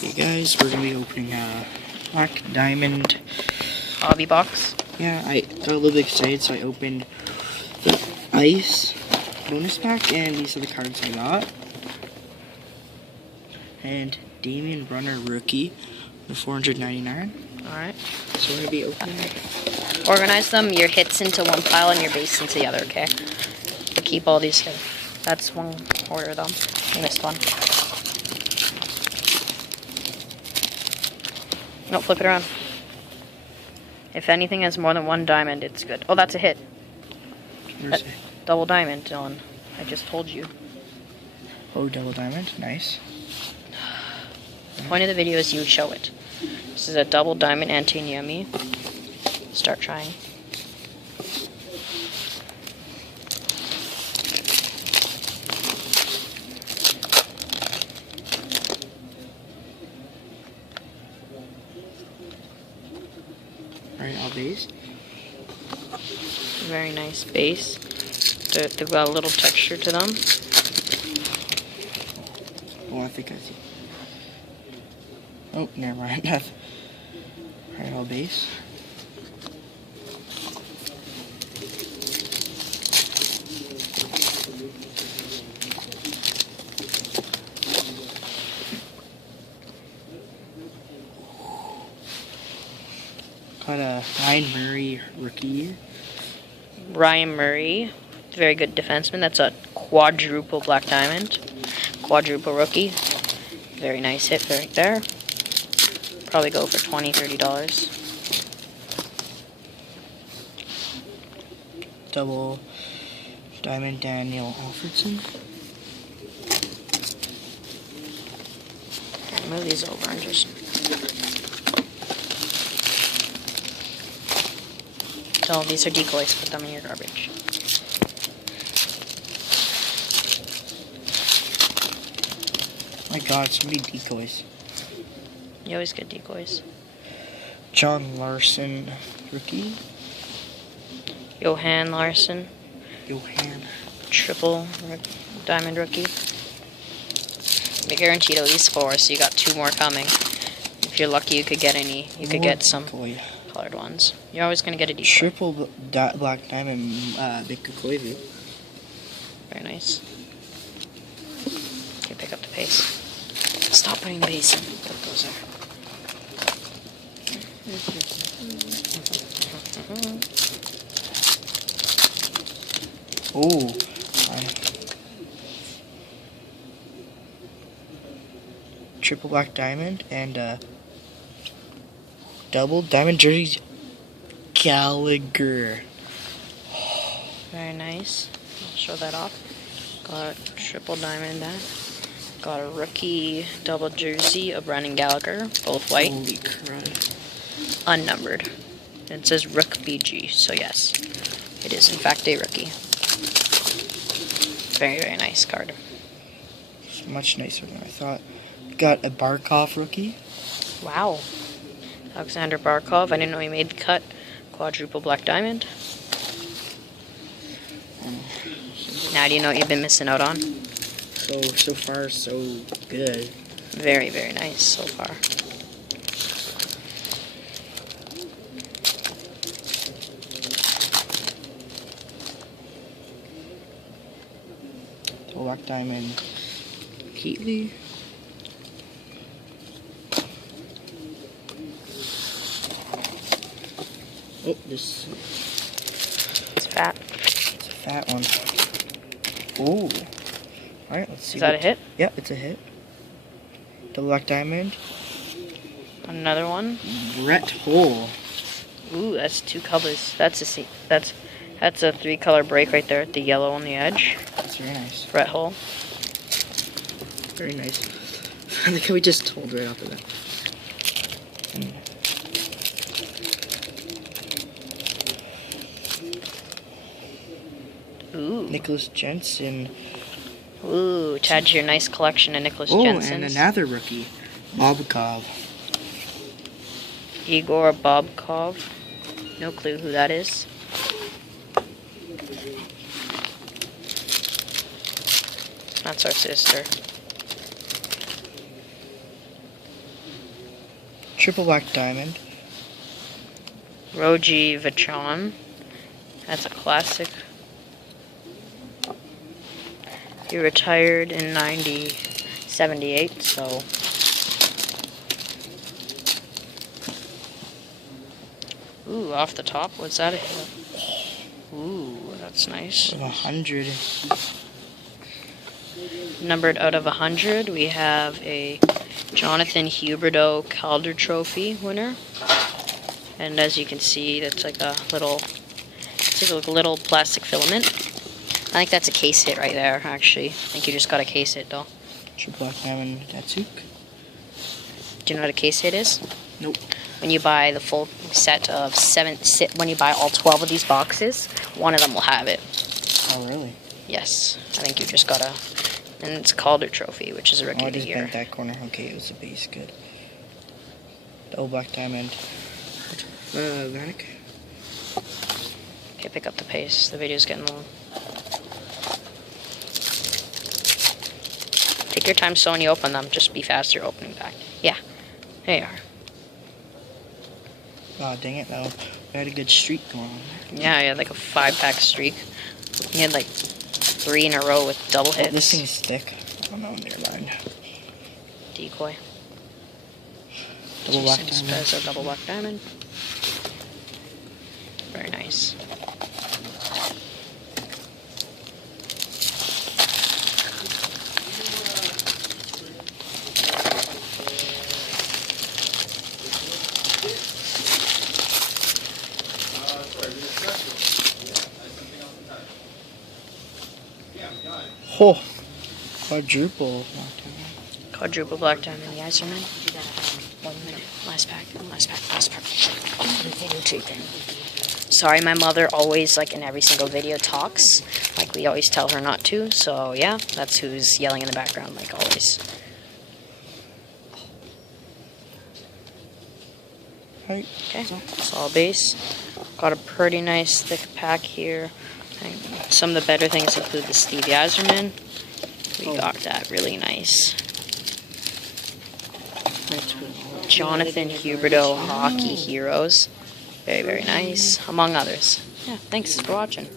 Hey guys, we're gonna be opening a Black Diamond hobby box. Yeah, I got a little bit excited, so I opened the Ice bonus pack, and these are the cards I got. And Damian Brunner rookie, the 499. Alright. So we're gonna be opening it. Organize them, your hits into one pile and your base into the other, okay? So keep all these here. That's one order though. I missed one. No, flip it around. If anything has more than one diamond, it's good. Oh, that's a hit. Where's it? Double diamond, Dylan. I just told you. Oh, double diamond, nice. The point of the video is you show it. This is a double diamond anti-Yummy. Start trying. Alright, all base. Very nice base. They've got a little texture to them. Oh, I think I see. Oh, never mind. Alright, all base. Got a Ryan Murray rookie. Ryan Murray, very good defenseman. That's a quadruple black diamond. Quadruple rookie. Very nice hit right there. Probably go for $20, $30. Double diamond Daniel Alfredson. Move these over and just... Oh, these are decoys. Put them in your garbage. My god, so many decoys. You always get decoys. John Larson rookie. Johan Larson. Johan. Triple diamond rookie. They guaranteed at least 4, so you got 2 more coming. If you're lucky, you could get any. You could get some colored ones. You're always gonna get a decoy. Triple black diamond Mikko Koivu. Very nice. Okay, pick up the pace. Stop putting the pace in. Put those there. Oh, triple black diamond and double diamond jersey Gallagher. Very nice. I'll show that off. Got a triple diamond that. Got a rookie double jersey of Brendan Gallagher, both white. Holy crap. Unnumbered. And it says Rook BG, so yes, it is in fact a rookie. Very, very nice card. It's much nicer than I thought. Got a Barkov rookie. Wow. Alexander Barkov, I didn't know he made the cut. Quadruple black diamond. Now do you know what you've been missing out on? So far, so good. Very, very nice so far. Black diamond Heatley. Oh, this. It's fat. It's a fat one. Ooh. Alright, let's see. Is that a hit? Yep, it's a hit. Double black diamond. Another one. Brett Hull. Ooh, that's 2 colors. That's a 3-color break right there. The yellow on the edge. That's very nice. Brett Hull. Very nice. I think we just told right off of that. Ooh. Nicholas Jensen. Ooh, Chad, your nice collection of Nicholas Oh, Jensen. and another rookie. Bobkov. Igor Bobkov. No clue who that is. That's our sister. Triple black diamond. Roji Vachon. That's a classic. He retired in 78, so. Ooh, off the top, what's that? Ooh, that's nice. 100. Numbered out of 100, we have a Jonathan Huberdeau Calder Trophy winner. And as you can see, that's like a little, it's like a little plastic filament. I think that's a case hit right there, actually. I think you just got a case hit, though. Triple black diamond Datsuk. Do you know what a case hit is? Nope. When you buy the full set of when you buy all 12 of these boxes, one of them will have it. Oh, really? Yes. I think you just got a, and it's Calder Trophy, which is a rookie Oh, I of the just year. bent that corner. Okay, it was a base. Good. Double black diamond. Vanek. Okay, pick up the pace. The video's getting long. Take your time so when you open them, just be faster opening back. Yeah, there you are. Oh, dang it, no. We had a good streak going on. Yeah, you had like a 5-pack streak. You had like 3 in a row with double hits. Oh, this thing's thick. Oh no, never mind. Decoy. Double black Jason diamond. Spezza, double black diamond. Very nice. Oh, quadruple black diamond. Quadruple black diamond, the Iserman. 1 minute. Last pack. Last pack. Last pack. Video taping. Sorry, my mother always, like in every single video, talks. Like we always tell her not to. So yeah, that's who's yelling in the background, like always. Right. Okay, it's all base. Got a pretty nice thick pack here. And some of the better things include the Stevie Iserman. We got that really nice Jonathan Huberdeau Hockey Heroes. Very, very nice, among others. Yeah, thanks for watching.